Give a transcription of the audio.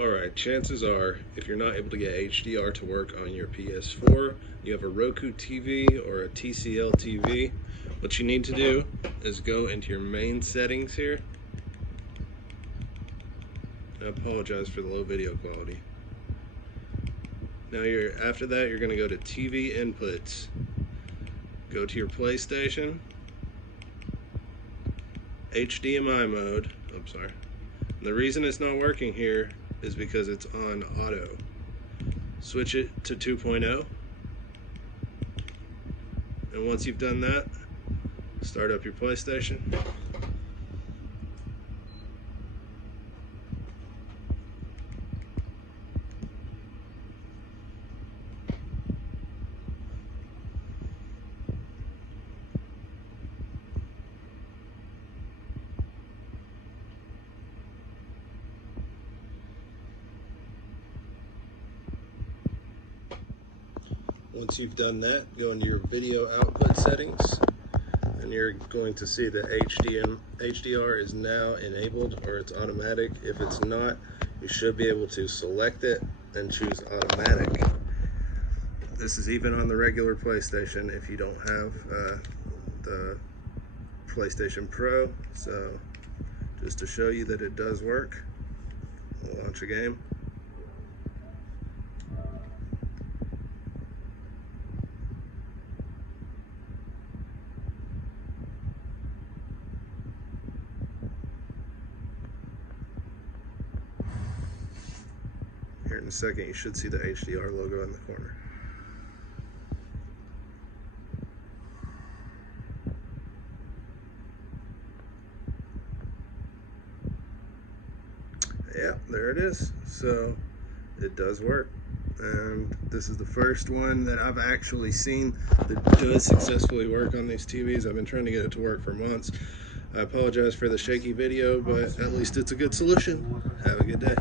Alright, chances are, if you're not able to get HDR to work on your PS4, you have a Roku TV or a TCL TV, what you need to do is go into your main settings here. I apologize for the low video quality. Now after that, you're going to go to TV inputs. Go to your PlayStation, HDMI mode. I'm sorry. And the reason it's not working here is because it's on auto. Switch it to 2.0. And once you've done that, start up your PlayStation. Once you've done that, go into your video output settings, and you're going to see that HDR is now enabled, or it's automatic. If it's not, you should be able to select it and choose automatic. This is even on the regular PlayStation if you don't have the PlayStation Pro. So just to show you that it does work, we'll launch a game. Here in a second, you should see the HDR logo in the corner. Yeah, there it is. So it does work. And this is the first one that I've actually seen that does successfully work on these TVs. I've been trying to get it to work for months. I apologize for the shaky video, but at least it's a good solution. Have a good day.